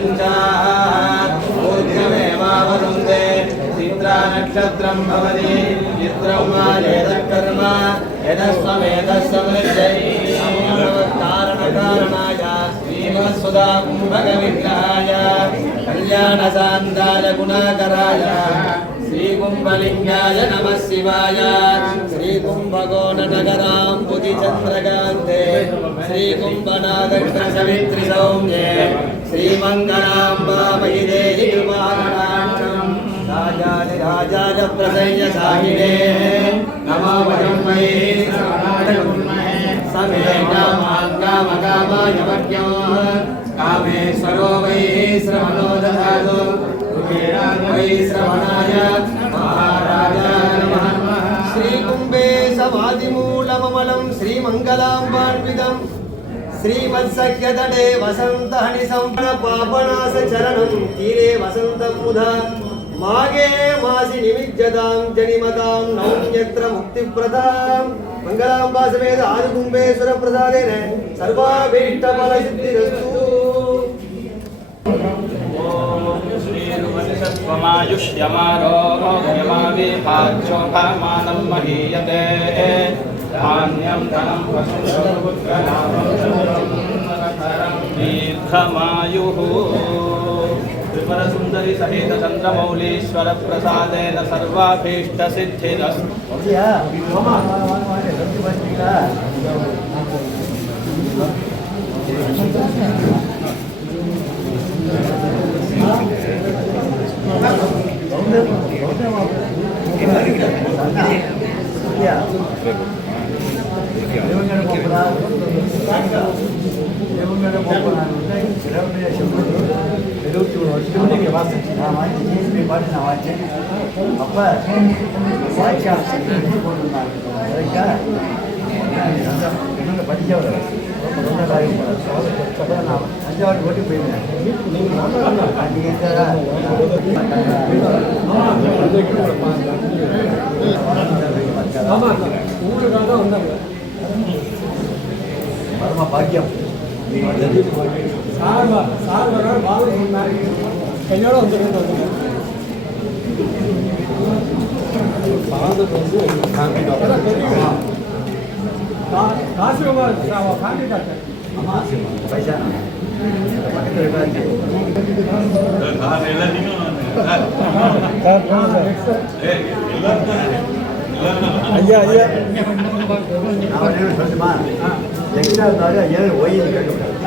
ऊर्ध्वे मुञ्चाः ऊर्ध्वमेवावरुन्धे चित्रा नक्षत्रं भवति चित्रं वा एतत्कर्म यदस्वमेतस्वमृद्धैकारणकारणाय श्रीमत्सुधा कुम्भकविग्रहाय कल्याणसान्दाय गुणाकराय श्रीकुम्भलिङ्गाय नमः शिवाय श्रीकुम्भकोणनगरां बुधिचन्द्रकान्ते श्रीकुम्भनादकृतसवित्रिसौम्ये श्रीमङ्गलाम्बामयिदेहि कृपाकटाक्षम् राजाधिराजाय प्रसय्य साहिने नमो वयं मये समे कामाङ्गामकामाय मह्यो कामेश्वरो वै श्रवणो ददातु वै श्रवणाय महाराजाय नमः श्रीकुम्भे समाधिमूलममलं श्रीमङ्गलाम्बान्वितम् श्रीमत्सख्यतटे वसन्तहनिसम्पणपापनाशचरणं तीरे वसन्तं मुधा मागे मासि निमिज्जतां जनिमतां नौन्यत्र मुक्तिप्रदां मङ्गलाम्बासमेत आदिकुम्भेश्वरप्रसादेन सर्वाभीष्टफलसिद्धिरस्तु श्रीरुवनिषत्वमायुष्यमारोग्यमाविभाज्योभामानं महीयते धान्यं धनं दीर्घमायुः त्रिपुरसुन्दरि सहितचन्द्रमौलीश्वरप्रसादेन सर्वाभीष्टसिद्धिरस्तु Yeah. எழுபத்தி ஒரு வருஷம் இங்கே வாசம் நான் வாங்கி ஜிஎஸ்பி பாட்டு நான் வாங்கிச்சேன் அப்போ வாய்க்கா போட்டிருந்தாங்க கரெக்டா இன்னொன்று படித்தவர் ரொம்ப காரியம் போல நான் அஞ்சாவது ஓட்டி போயிருந்தேன் பரம பாக்கியம். கையோட வந்துருங்க காசு ஃபேமிலி டாக்டர் பைசா. ஐயா ஐயா. நான் எக்ஸ்ட்ரா இருந்தாலும் ஏன் ஒய்னு கேட்கக்கூடாது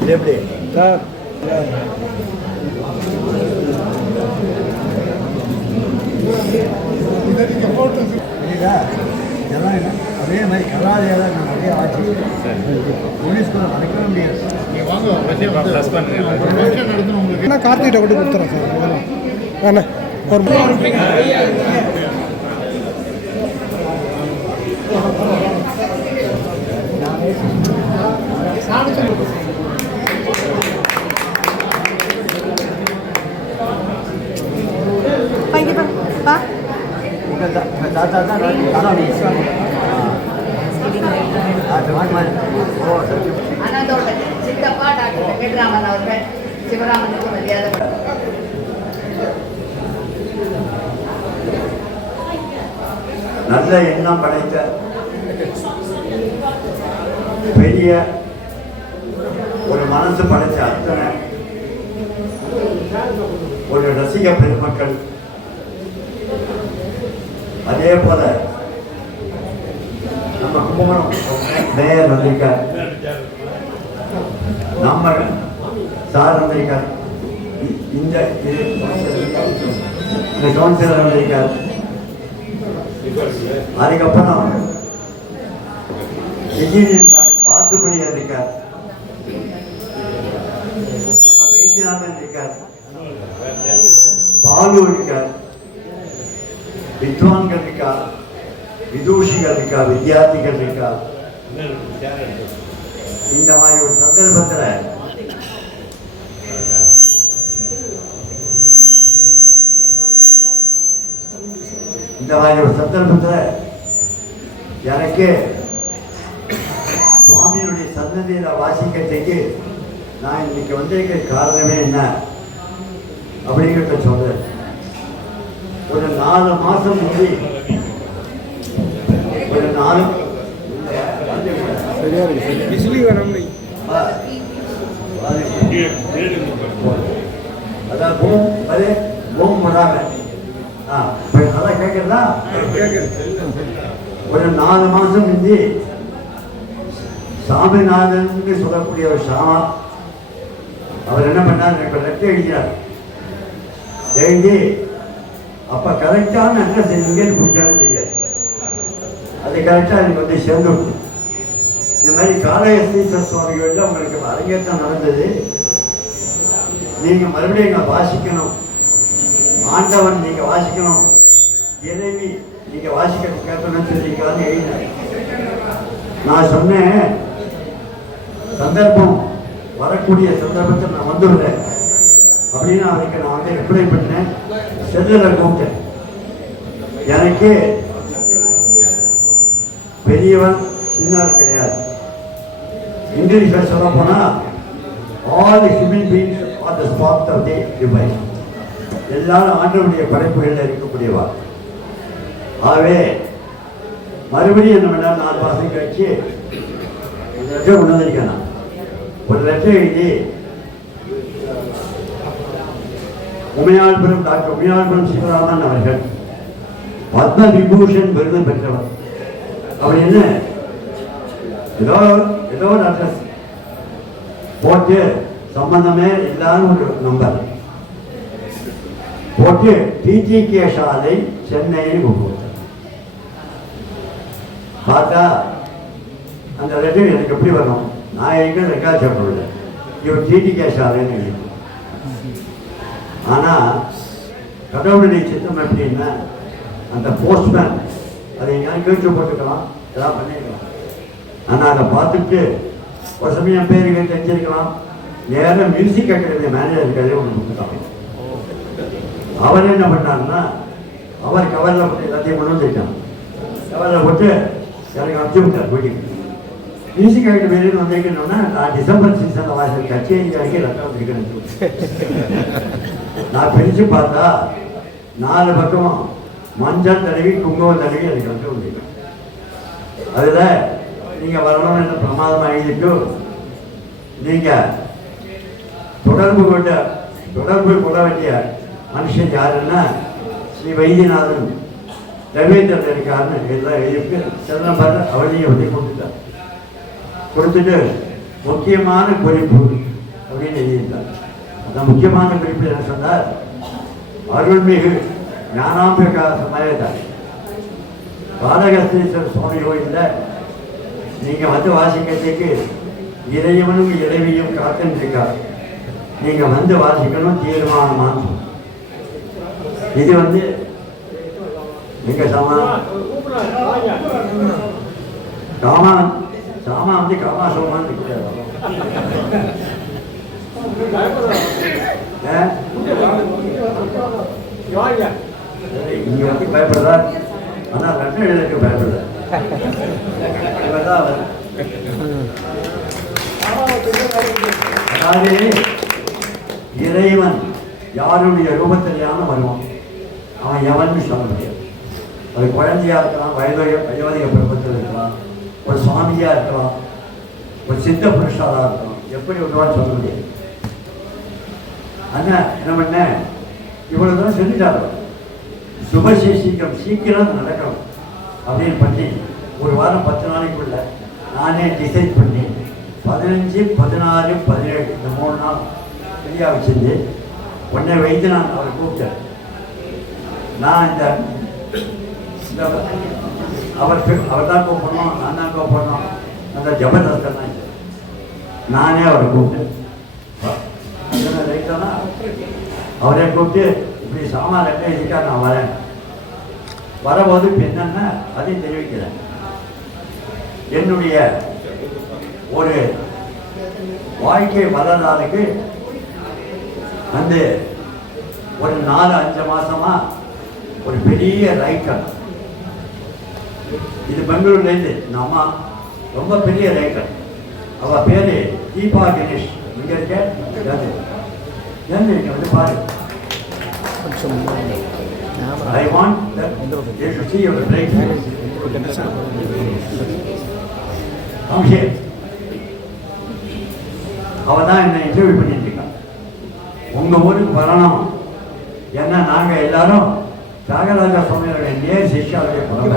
இது எப்படி? சார். அதே மாதிரி கலாலயம் நான் நிறைய ஆச்சு யுனெஸ்கோ மறைக்கவே முடியாது. அண்ணா கார்த்திகிட்ட கொண்டு கொடுத்துறேன் சார் ஒரு பா உங்கள் தா- உங்க தாத்தா தான் கலாலி அது மாதிரி ஓ சரி அனந்தோட சித்தப்பா டாக்டர் வெங்கட்ராமன் அவர்கள் சிவராமனுக்கு மரியாதை நல்ல எண்ணம் படைத்த பெரிய ஒரு மனசு படைச்ச அத்தனை ஒரு ரசிக பெருமக்கள். அதே போல நம்ம கும்பகோணம் மேயர் வந்திருக்கார். நம்ம சார் வந்திருக்கார். இந்த கவுன்சிலர் வந்திருக்கார். அதுக்கப்புறம் பாத்துப்படியார் இருக்கார் நம்ம வைத்தியநாதன் இருக்கார் பாலு இருக்கார் வித்வான்கள் இருக்கார் விதூஷிகள் இருக்கா வித்தியார்த்திகள் இருக்கா இந்த மாதிரி ஒரு சந்தர்ப்பத்துல இந்த மாதிரி ஒரு சந்தர்ப்பத்துல எனக்கு சன்னதியில் வாசிக்கிறதுக்கு நான் இன்னைக்கு வந்திருக்கிற காரணமே என்ன? அப்படிங்கிறத சொல்றேன். ஒரு நாலு மாசம் முந்தி ஒரு நாலு அதான் பூம் அது பூம் வராம ஆ நல்லா கேட்குறதா ஒரு நாலு மாசம் முந்தி சாமிநாதன் சொல்லக்கூடிய ஒரு சாமா. அவர் என்ன பண்ணார்? எனக்கு லெட்டர் எழுதினார். எழுதி அப்ப கரெக்டான அட்ரஸ் எங்கேன்னு பிடிச்சாலும் தெரியாது. அது கரெக்டாக எனக்கு வந்து சேர்ந்து இந்த மாதிரி காலயஸ்தீஸ்வர சுவாமிகள் உங்களுக்கு அரங்கேற்றம் நடந்தது. நீங்கள் மறுபடியும் நான் வாசிக்கணும். ஆண்டவன் நீங்கள் வாசிக்கணும். இறைவி நீங்கள் வாசிக்க கேட்கணும்னு சொல்லியிருக்கான்னு எழுதினார். நான் சொன்னேன் சந்தர்ப்பம் வரக்கூடிய சந்தர்ப்பத்தில் நான் வந்துடுறேன். அப்படின்னு அவருக்கு நான் வந்து ரிப்ளை பண்ணேன். செல்லில் கூப்பிட்டேன். எனக்கு பெரியவன் சின்னவர் கிடையாது. இங்கிலீஷில் சொல்ல போனால் all human beings are the spot of the divine எல்லாரும் ஆண்டவனுடைய படைப்புகளில் இருக்கக்கூடியவா? ஆகவே மறுபடியும் என்ன பண்ணா நாலு மாதம் கழிச்சு இந்த உணர்ந்திருக்கேன் நான் ஒரு லெட்டர் எழுதி உமையாள்புரம் டாக்டர் உமையாள்புரம் சிவராமன் அவர்கள் பத்ம விபூஷன் விருது பெற்றவர். அவர் என்ன? ஏதோ ஏதோ ஒரு அட்ரஸ் போட்டு சம்பந்தமே இல்லாத ஒரு நம்பர் போட்டு டிஜி கே சாலை சென்னையில் கூப்பிடுவார் பார்த்தா அந்த லெட்டர் எனக்கு எப்படி வரும் நான் எங்கே ரெக்கார்ட் பண்ணல இவர் டிடி கேஷ் எழுதி ஆனால் கடவுளுடைய சித்தம் எப்படின்னா அந்த போஸ்ட்மேன் அதை எங்கேயாவது கிழிச்சு போட்டுக்கலாம் எல்லாம் பண்ணிருக்கலாம் ஆனால் அதை பார்த்துட்டு ஒரு சமயம் பேருக்கு தெரிஞ்சிருக்கலாம் நேரம் மியூசிக் அகாடமி மேனேஜர் இருக்காதே ஒன்று கொடுத்துட்டாங்க அவர் என்ன பண்ணாருன்னா அவர் கவரில் போட்டு எல்லாத்தையும் கொண்டு வந்துட்டான் கவரில் போட்டு எனக்கு அனுப்பிச்சு விட்டார் வீட்டுக்கு. மியூசிக் அகாடமியிலேருந்து வந்திருக்கணும்னா நான் டிசம்பர் சீசனில் வாசல் கச்சேரி வரைக்கும் லெட்டர் வந்திருக்கேன் நான் பிரித்து பார்த்தா நாலு பக்கம் மஞ்சள் தடவி குங்குமம் தடவி எனக்கு வந்து வந்திருக்கேன் அதில் நீங்கள் வரணும்னு என்ன பிரமாதமாக எழுதிட்டு நீங்கள் தொடர்பு கொண்ட தொடர்பு கொள்ள வேண்டிய மனுஷன் யாருன்னா ஸ்ரீ வைத்தியநாதன் ரவீந்திரன் இருக்காருன்னு எல்லாம் எழுதிட்டு சில பார்த்து அவளையும் வந்து கொடுத்துட்டார் கொடுத்துட்டு முக்கியமான குறிப்பு அப்படின்னு எழுதியிருந்தார் அந்த முக்கியமான குறிப்பு என்ன சொன்னார் அருள்மிகு ஞானாம்பிகா சமயத்தார் பாலகஸ்தீஸ்வரர் சுவாமி கோயிலில் நீங்கள் வந்து வாசிக்கிறதுக்கு இறைவனும் இறைவியும் காத்துருக்கார் நீங்கள் வந்து வாசிக்கணும் தீர்மானமான இது வந்து எங்க சாமா காமா வந்து காமா சோமான்னு இங்க வந்து பயப்படுறா ஆனா லட்சம் எழுதுக்கு பயப்படுற அதாவது இறைவன் யாருடைய ரூபத்திலேயான வருவான்? அவன் எவன் சொல்ல முடியாது. அது குழந்தையா இருக்கலாம் வயதோ வயோதிக பருவத்தில் இருக்கலாம் ஒரு சுவாமியாக இருக்கலாம் ஒரு சித்த புருஷாரா இருக்கலாம் எப்படி வருவான்னு சொல்ல முடியாது அண்ணா என்ன பண்ண இவ்வளோ தூரம் செஞ்சுட்டாரு சுபசி சீக்கிரம் சீக்கிரம் நடக்கணும் அப்படின்னு பண்ணி ஒரு வாரம் பத்து நாளைக்குள்ள நானே டிசைட் பண்ணி பதினஞ்சு பதினாறு பதினேழு இந்த மூணு நாள் ஃப்ரீயாக வச்சிருந்து உடனே வைத்து நான் அவரை கூப்பிட்டேன். நான் இந்த அவர் அவர் தான் கூப்பிடணும் நான் தான் கூப்பிடணும். அந்த ஜபர்தஸ்தான் தான் இது. நானே அவரை கூப்பிட்டேன். என்ன ரைட்டானா அவரே கூப்பிட்டு இப்படி சாமான் ரெண்டே இருக்கா நான் வரேன். வரபோது என்னென்ன என்னன்னா அதையும் தெரிவிக்கிறேன். என்னுடைய ஒரு வாழ்க்கை வரலாறுக்கு வந்து ஒரு நாலு அஞ்சு மாசமா ஒரு பெரிய ரைட்டர் இது பெங்களூர்லேருந்து இந்த அம்மா ரொம்ப பெரிய ரைட்டர் அவள் பேர் தீபா கணேஷ் இங்கே இருக்க? இங்கே வந்து பாரு. I want you should see your break. Come here அவ தான் என்னை இன்டர்வியூ பண்ணிட்டு இருக்கான் உங்க ஊருக்கு வரணும். ஏன்னா நாங்க எல்லாரும் தியாகராஜா சுவாமியோட நேர் சிஷ்யாவுடைய பிறந்த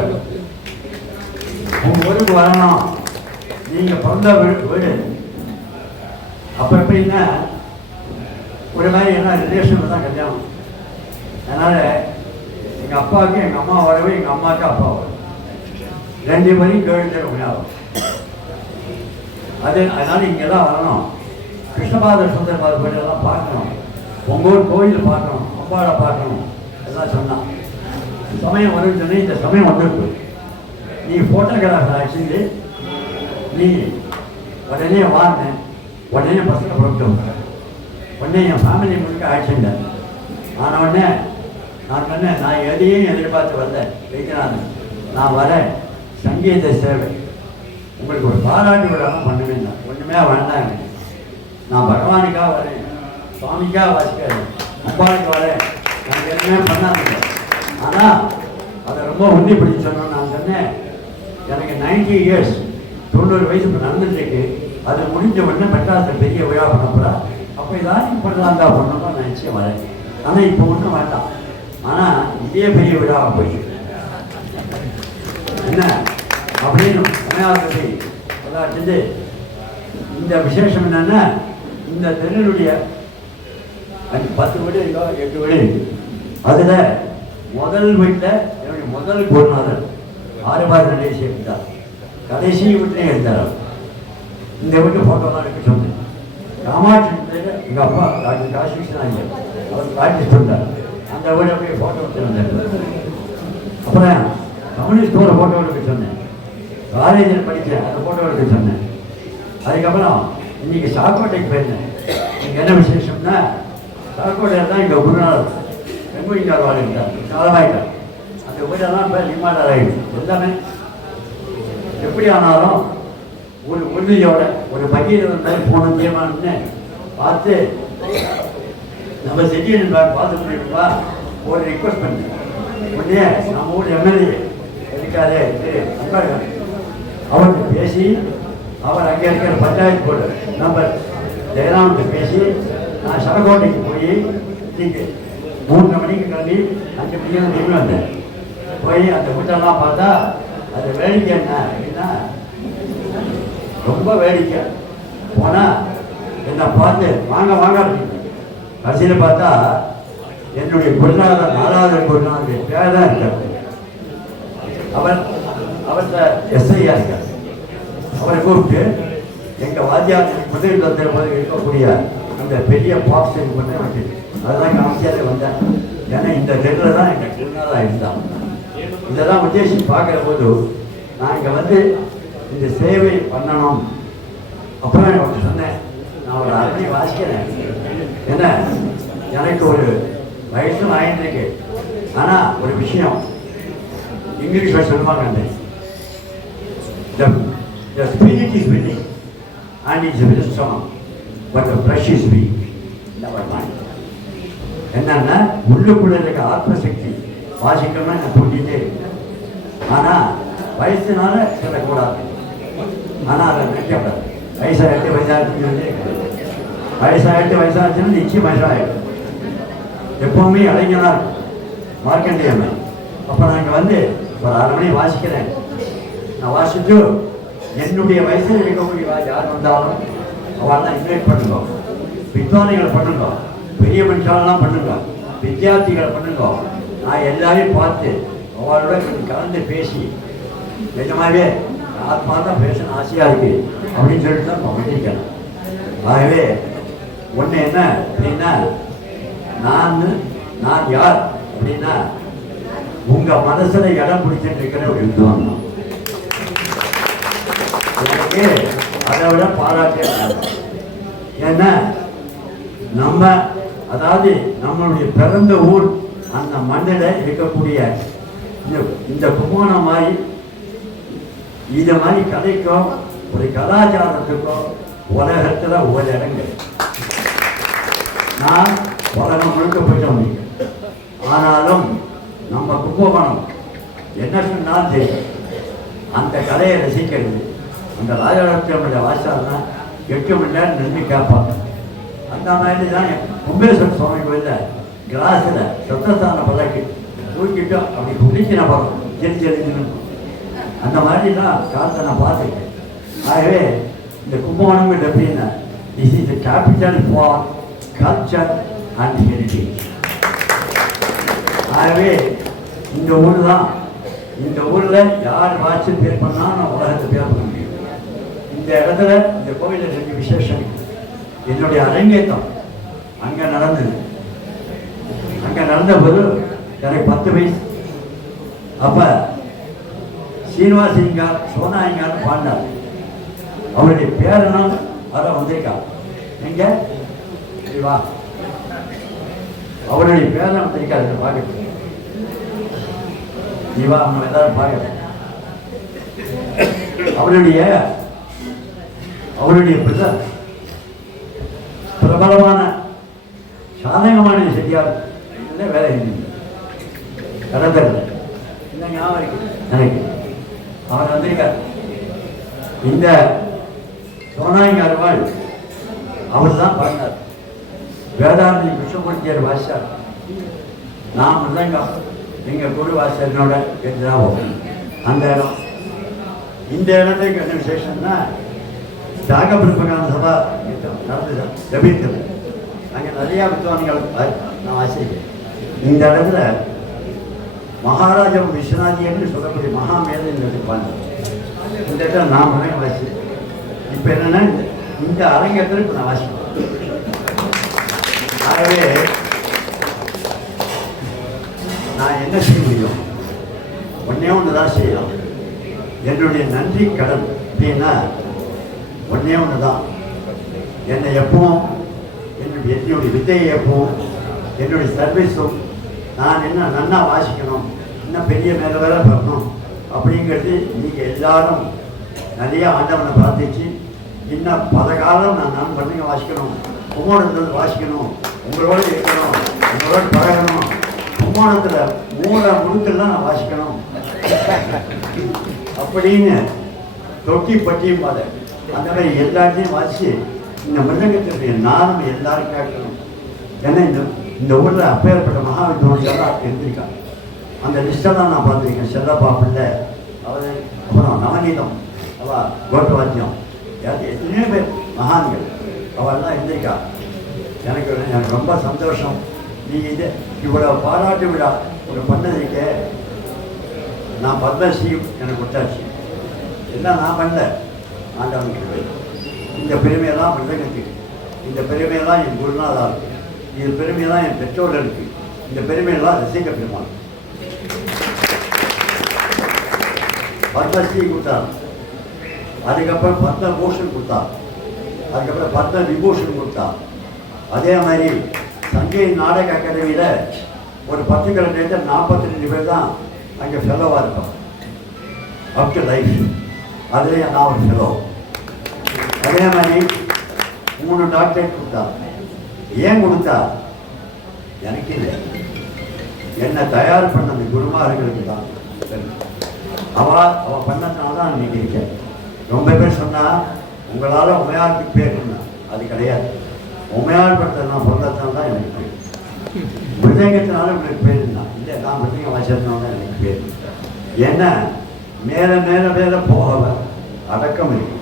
உங்க ஊருக்கு வரணும். நீங்க பிறந்த வீடு. அப்புறம் எப்படின்னா ஒரு மாதிரி என்ன ரிலேஷன்ல தான் கல்யாணம். அதனால எங்க அப்பாவுக்கு எங்க அம்மா வரவே எங்க அம்மாவுக்கு அப்பா வரும் ரெண்டு பேரும் கேள்வி விழாவும் அது அதனால இங்கெல்லாம் வரணும். கிருஷ்ணபாத சுந்தரபாத கோயிலெல்லாம் பார்க்கணும். உங்கள் ஊர் கோயில் பார்க்கணும். அம்பாவை பார்க்கணும். எல்லாம் சொன்னான். சமயம் வரும்னு இந்த சமயம் வந்திருக்கு. நீ ஃபோட்டோகிராஃபர் ஆக்சுவலி நீ உடனே வாங்க உடனே பசங்க புறப்பட்டு உடனே என் ஃபேமிலி முழுக்க ஆக்சிடென்ட் ஆன உடனே நான் சொன்னேன் நான் எதையும் எதிர்பார்த்து வரல வைக்கிறாங்க நான் வரேன் சங்கீத சேவை. உங்களுக்கு ஒரு பாராட்டு விடாமல் பண்ணுவேன் நான். ஒன்றுமே வேண்டாங்க நான் பகவானுக்காக வரேன். சுவாமிக்காக வாசிக்கிறேன் அம்பாளுக்கு வரேன். எனக்கு எதுவுமே பண்ணாதீங்க. ஆனால் அதை ரொம்ப உண்டி பிடிச்சு சொன்னோம் நான் சொன்னேன். எனக்கு 90 இயர்ஸ் தொண்ணூறு வயசு இப்போ நடந்துட்டுருக்கு. அது முடிஞ்ச உடனே மெட்ராஸில் பெரிய விழா பண்ண போகிறா அப்போ ஏதாவது பண்ணலாம் தான் நான் நிச்சயம் வரேன். ஆனால் இப்போ ஒன்றும் வேண்டாம். ஆனால் இதே பெரிய விழாவை போய் என்ன? அப்படின்னு சமயாபதி எல்லாம் இந்த விசேஷம் என்னென்னா இந்த தெருளுடைய அஞ்சு பத்து வீடு இருக்கோ? எட்டு வீடு. அதில் முதல் வீட்டில் என்னுடைய முதல் பொருளாதாரம். ஆறுபாடு நடேசி எடுத்தார் கடைசி வீட்டிலே எடுத்தார் இந்த வீட்டு ஃபோட்டோலாம் எடுக்க சொன்னேன் காமாட்சி எங்கள் அப்பா டாக்டர் காசி அவர் ப்ராக்டிஸ் பண்ணார் அந்த வீடு அப்படியே ஃபோட்டோ வச்சுருந்தார் அப்புறம் கம்யூனிஸ்ட் ஒரு ஃபோட்டோ எடுக்க சொன்னேன். காலேஜில் படித்தேன் அந்த ஃபோட்டோ எடுக்க சொன்னேன். அதுக்கப்புறம் இன்னைக்கு சாக்கோட்டைக்கு போயிருந்தேன். இங்கே என்ன விசேஷம்னா சாக்கோட்டையில் தான் இங்கே குருநாதர் வெங்குழிங்கார் வாழ்கிறார் காலமாயிட்டார். அந்த வீடெல்லாம் இப்போ லிமாடர் ஆகிடுச்சு எல்லாமே எப்படி ஆனாலும் ஒரு உறுதியோட ஒரு பகீர் இருந்தால் போன தீர்மானம்னு பார்த்து நம்ம செட்டியன் பார்த்து பண்ணிருப்பா ஒரு ரிக்வஸ்ட் பண்ணேன். உடனே நம்ம ஊர் எம்எல்ஏ இருக்காரு திரு அன்பழகன். அவர்கிட்ட பேசி அவர் அங்கே இருக்கிற பஞ்சாயத்து போர்டு நம்பர் ஜெயராமன் பேசி நான் சரகோட்டைக்கு போய் இன்னைக்கு மூன்று மணிக்கு கிளம்பி அஞ்சு மணிக்கு திரும்பி வந்தேன். போய் அந்த வீட்டெல்லாம் பார்த்தா அது வேடிக்கை என்ன? அப்படின்னா ரொம்ப வேடிக்கை. போனால் என்னை பார்த்து வாங்க வாங்க அப்படின்னு. கடைசியில் பார்த்தா என்னுடைய பொருளாதார நாலாவது பொருளாதார பேர் தான் இருக்காரு அவர் அவர் எஸ்ஐயா இருக்கார் அவரை கூப்பிட்டு எங்கள் வாத்தியார் முதலில் வந்த இருக்கக்கூடிய அந்த பெரிய பாக்ஸ் பண்ண வச்சு அதெல்லாம் காமிச்சாலே வந்தேன் ஏன்னா இந்த தெருவில் தான் எங்கள் திருநாளாக இருந்தான். இதெல்லாம் உத்தேசி பார்க்குற போது நான் இங்கே வந்து இந்த சேவை பண்ணணும். அப்புறம் அவர்கிட்ட சொன்னேன் நான் ஒரு அரணி வாசிக்கிறேன். என்ன? எனக்கு ஒரு வயசும் ஆயிருக்கு ஆனால் ஒரு விஷயம். இங்கிலீஷில் சொல்லுவாங்க அந்த the, the spirit is willing and is very strong, but the flesh is weak. Never mind. என்னன்னா உள்ளுக்குள்ள இருக்க ஆத்மசக்தி வாசிக்கணும்னு நான் சொல்லிட்டே இருக்கேன். ஆனால் வயசுனால சொல்லக்கூடாது. ஆனால் அதை நினைக்கப்படாது வயசாகிட்டு வயசாகிட்டு வயசாகிட்டு வயசாச்சுன்னு நிச்சயம் வயசாகிடும் எப்பவுமே இளைஞனா இருக்கும். மார்க்கண்டியம்ம அப்ப நான் இங்கே வந்து ஒரு அரை மணி வாசிக்கிறேன். நான் வாசிச்சு என்னுடைய வயசில் இருக்கக்கூடிய யார் வந்தாலும் அவெல்லாம் இன்வைட் பண்ணுங்க. வித்வானிகளை பண்ணுங்க. பெரிய மனுஷாலெல்லாம் பண்ணுங்க. வித்தியார்த்திகளை பண்ணுங்க. நான் எல்லாரையும் பார்த்து அவளோட கலந்து பேசி நிஜமாவே ஆத்மா தான் பேசணும் ஆசையாக இருக்கு. அப்படின்னு சொல்லிட்டு தான் நான் பண்ணியிருக்கேன் ஆகவே ஒன்று என்ன அப்படின்னா நான் நான் யார் அப்படின்னா உங்கள் மனசில் இடம் பிடிச்சிட்டு இருக்கிற ஒரு வித்வான் தான். எனக்கு அதை விட பாராட்டே ஏன்னா நம்ம அதாவது நம்மளுடைய பிறந்த ஊர் அந்த மண்ணில் இருக்கக்கூடிய இந்த இந்த கும்போணம் மாதிரி இதை மாதிரி கதைக்கும் ஒரு கலாச்சாரத்துக்கும் உலகத்தில் ஒரு இடங்கள் நான் உலகம் முழுக்க போயிட்டு ஆனாலும் நம்ம கும்பகோணம் என்ன சொன்னால் தெரியும். அந்த கலையை ரசிக்கிறது அந்த ராஜலட்சுமியோட வாசாலாம் எட்டு மணி நேரம் நின்று கேட்பாங்க. அந்த மாதிரி தான் கும்பேஸ்வரர் சுவாமி கோயிலில் கிளாஸில் சத்தஸ்தான பதக்கு தூக்கிட்டு அப்படி குடிக்கிற படம் ஜெரி ஜெரின்னு அந்த மாதிரி தான் காலத்தை நான் பார்த்துருக்கேன். ஆகவே இந்த கும்பகோணம் எப்படின்னா is is the capital for culture and heritage ஆகவே இந்த ஊர் தான் இந்த ஊரில் யார் வாட்சி பேர் பண்ணாலும் உலகத்தை பேர் பண்ண முடியும். இந்த இடத்துல இந்த கோவிலில் செஞ்ச விசேஷம் என்னுடைய அரங்கேற்றம் அங்கே நடந்தது. அங்கே நடந்தபோது எனக்கு பத்து வயசு. அப்ப சீனிவாசிங்கார் சோனாயிங்கார் பாண்டார் அவருடைய பேரனும் வர வந்திருக்கான் எங்க? சரி வா. அவருடைய பேரன் வந்திருக்காரு பார்க்க நீ வா நம்ம எல்லாரும் பார்க்கணும் அவருடைய அவருடைய பிரதர் பிரபலமான சாதகமான செட்டியார் வேலை கடந்தல இந்த ஞாபகம் இருக்கு? எனக்கு. அவர் வந்திருக்கார். இந்த சோனாங்கி அருவாள் அவர் தான் பண்ணார் வேதாந்தி கிருஷ்ணமூர்த்தியர் வாசார் நான் முள்ளங்கம் எங்கள் குரு வாசனோட எதிராக அந்த இடம். இந்த இடத்துக்கு என்ன விசேஷம்னா தியாகபிரபகான சபா நடந்தது. ரவீந்திரன் அங்கே நிறையா வித்வான்கள் நான் வாசிக்கிறேன் இந்த இடத்துல மகாராஜா விஸ்வநாதியர்னு சொல்லக்கூடிய மகாமேதன் இருப்பாங்க. இந்த இடத்துல நான் மகன் வாசிக்கிறேன் இப்போ என்னென்னா இந்த- இந்த அரங்கத்தில் இப்போ நான் வாசிப்பேன் ஆகவே நான் என்ன செய்ய முடியும்? ஒன்றே ஒன்று தான் செய்யலாம். என்னுடைய நன்றி கடன். அப்படின்னா ஒன்றே ஒன்று தான் என்னை எப்பவும் என்னுடைய என்னுடைய வித்தையப்பும் என்னுடைய சர்வீஸும் நான் என்ன நன்னா வாசிக்கணும் இன்னும் பெரிய மேலே வேலை பண்ணணும் அப்படிங்கிறது நீங்கள் எல்லாரும் நிறைய ஆண்டவனை பிரார்த்திச்சு இன்னும் பல காலம் நான் நான் பண்ணுங்க வாசிக்கணும் கும்போணத்தில் வாசிக்கணும் உங்களோட இருக்கணும் உங்களோட பழகணும். கும்போணத்தில் மூல முழுக்கெல்லாம் நான் வாசிக்கணும். அப்படின்னு தொட்டி பட்டியும் பாத அந்த மாதிரி எல்லாத்தையும் வாசிச்சு இந்த மிருதங்கத்தினுடைய நானும் எல்லாரும் கேட்கணும். ஏன்னா இந்த இந்த ஊரில் அப்பேற்பட்ட மகாவித்வான்கள்லாம் இருந்திருக்காங்க. அந்த லிஸ்டெல்லாம் நான் பார்த்துருக்கேன். செல்லப்பா பிள்ளை அவர் அப்புறம் நவநீதம் அவ கோட்டவாத்தியம் யாரு- எத்தனையோ பேர் மகான்கள் அவெல்லாம் இருந்திருக்கா எனக்கு எனக்கு ரொம்ப சந்தோஷம். நீ இது இவ்வளோ பாராட்டு விழா ஒரு பண்ணதுக்கு நான் பத்மஸ்ரீ எனக்கு கொடுத்தாச்சு. எல்லாம் நான் பண்ணல. ஆண்டவன் கிருபை. இந்த பெருமையெல்லாம் மிருதங்கத்துக்கு இந்த பெருமையெல்லாம் என் குருநாதா இருக்கு இந்த பெருமையெல்லாம் என் பெற்றோர்களுக்கு. இந்த பெருமையெல்லாம் ரசிக பெருமாள். பத்மஸ்ரீ கொடுத்தார். அதுக்கப்புறம் பத்ம பூஷன் கொடுத்தார். அதுக்கப்புறம் பத்ம விபூஷன் கொடுத்தார். அதே மாதிரி சங்கை நாடக அகாடமியில் ஒரு பத்து கிலோமீட்டர் நாற்பத்தி ரெண்டு பேர் தான் அங்கே ஃபெலோவாக இருப்போம் அப் டு லைஃப் அதுலேயே நான் ஒரு ஃபெலோ அதே மாதிரி மூணு டாக்டரேட் கொடுத்தா. ஏன் கொடுத்தா? எனக்கு இல்லை. என்னை தயார் பண்ண அந்த குருமார்களுக்கு தான். அவ அவ பண்ணதுனால தான் இன்னைக்கு இருக்கேன். ரொம்ப பேர் சொன்னா உங்களால் உமையாருக்கு பேர் அது கிடையாது. உமையார் படத்தை நான் பிறந்ததுனால தான் எனக்கு பேர். மிருதங்கத்தினால உங்களுக்கு பேர் தான் இல்லை நான் மிருதங்க வச்சதுனால தான் எனக்கு பேர். ஏன்னா மேலே மேலே மேலே போக அடக்கம் இருக்கு.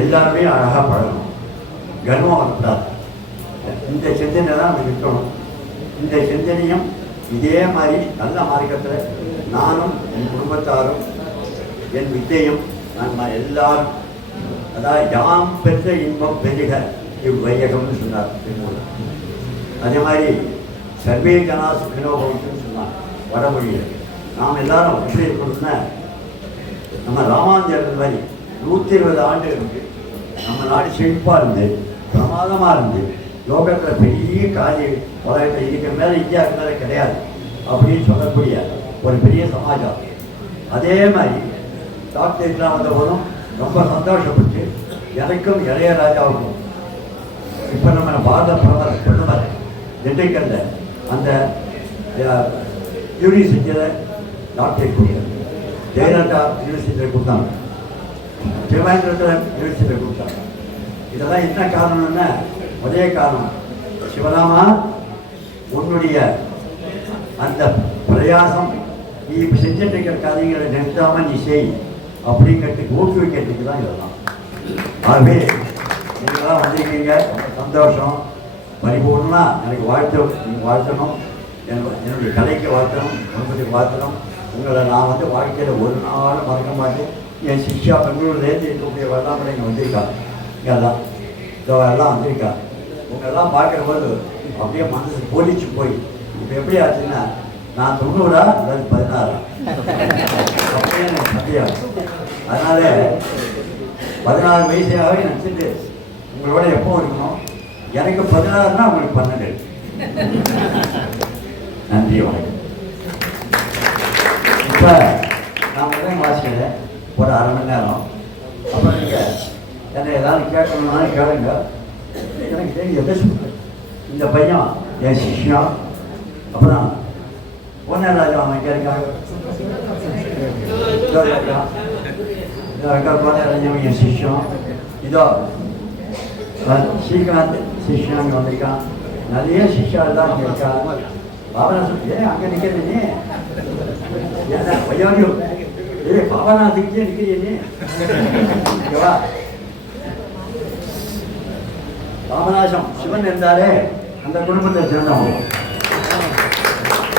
எல்லாருமே அழகாக பழகணும். கர்வம் வரக்கூடாது. இந்த சிந்தனை தான் அது இருக்கணும் இந்த சிந்தனையும் இதே மாதிரி நல்ல மார்க்கத்தில் நானும் என் குடும்பத்தாரும் என் வித்தையும் நம்ம எல்லாரும் அதாவது யாம் பெற்ற இன்பம் பெருக இவ்வையகம்னு சொன்னார் திருமூலர். அதே மாதிரி சர்வே ஜனா சுகினோபவத்துன்னு சொன்னார் வடமொழியில். நாம் எல்லாரும் எப்படி இருக்கணும்னா நம்ம ராமாந்திரன் மாதிரி நூற்றி இருபது ஆண்டு இருக்கு நம்ம நாடு செழிப்பாக இருந்து பிரமாதமாக இருந்து லோகத்தில் பெரிய காரியம் உலகத்தில் இதுக்கு மேலே இந்தியாவுக்கு மேலே கிடையாது அப்படின்னு சொல்லக்கூடிய ஒரு பெரிய சமாஜம் அதே. மாதிரி டாக்டர்லாம் வந்த போதும் ரொம்ப சந்தோஷப்பட்டு எனக்கும் இளையராஜாவுக்கும் இப்போ நம்ம பாரத பிரதமர் பிரதமர் திண்டுக்கல்ல அந்த யூனிவர்சிட்டியில் டாக்டரேட் கொடுத்தாங்க. ஜெயலலிதா யூனிவர்சிட்டியில் கொடுத்தாங்க. திருவாயூரத்தில் யூனிவர்சிட்டியில் கொடுத்தாங்க இதெல்லாம் என்ன காரணம்னா ஒரே காரணம். சிவராமா உன்னுடைய அந்த பிரயாசம் நீ இப்போ செஞ்சுட்டு இருக்கிற காரியங்களை நிறுத்தாம நீ செய் அப்படிங்கிறதுக்கு ஊக்குவிக்கிறதுக்கு தான் இதெல்லாம். ஆகவே நீங்களாம் வந்திருக்கீங்க சந்தோஷம். பரிபூர்ணமா எனக்கு வாழ்த்து நீங்கள் வாழ்த்தணும். என்னுடைய கலைக்கு வாழ்த்தணும் குடும்பத்துக்கு வாழ்த்தணும். உங்களை நான் வந்து வாழ்க்கையில் ஒரு நாளும் மறக்க மாட்டேன். என் சிஷ்யா பெங்களூர்லேருந்து இருக்கக்கூடிய வரலாமல் இங்கே வந்திருக்கா இங்கே எல்லாம் இதோ எல்லாம் வந்திருக்கா உங்களெல்லாம் பார்க்குற போது அப்படியே மனசு போலிச்சு போய் இப்போ எப்படி ஆச்சுன்னா நான் தொண்ணூறா அல்லது பதினாறா அப்படியே எனக்கு சந்தேகம் அதனால பதினாறு வயசாகவே நினச்சிட்டு உங்களோட எப்போ இருக்கணும் எனக்கு பதினாறுனா உங்களுக்கு பன்னெண்டு நன்றி வணக்கம் இப்போ நான் முதல் வாசிக்கிறேன் ஒரு அரை மணி நேரம். அப்புறம் நீங்கள் என்னை ஏதாவது கேட்கணும்னாலும் கேளுங்க. எனக்கு தெரியும் எதை சொல்கிறேன் இந்த பையன் என் சிஷ்யம் அப்புறம் பொன்னராஜா அவன் கேட்காங்க இருக்காங்க? இதோ பொன்னராஜன் என் சிஷ்யம் இதோ ஸ்ரீகாந்த் சிஷ்யா வந்திருக்கான். நிறைய சிஷ்யால் தான் இங்கே இருக்கா பாபனா சொல்லி ஏன் அங்கே நிற்கிறது நீ ஏன்னா பையானியோ ஏ பாபநாத்துக்கே நிற்கிறீ நீ? இங்க பாபநாசம் சிவன் இருந்தாலே அந்த குடும்பத்தை சேர்ந்தவங்க.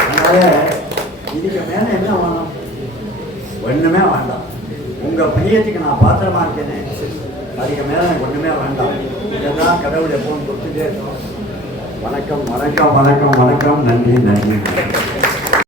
அதனால இதுக்கு மேலே என்ன வேணும்? ஒன்றுமே வேண்டாம். உங்கள் பிரியத்துக்கு நான் பாத்திரமா இருக்கேனே. அதுக்கு மேலே எனக்கு ஒன்றுமே வேண்டாம். இதெல்லாம் கடவுள் எப்பவும் கொடுத்துட்டே இருக்கணும். வணக்கம் வணக்கம் வணக்கம் வணக்கம். நன்றி நன்றி.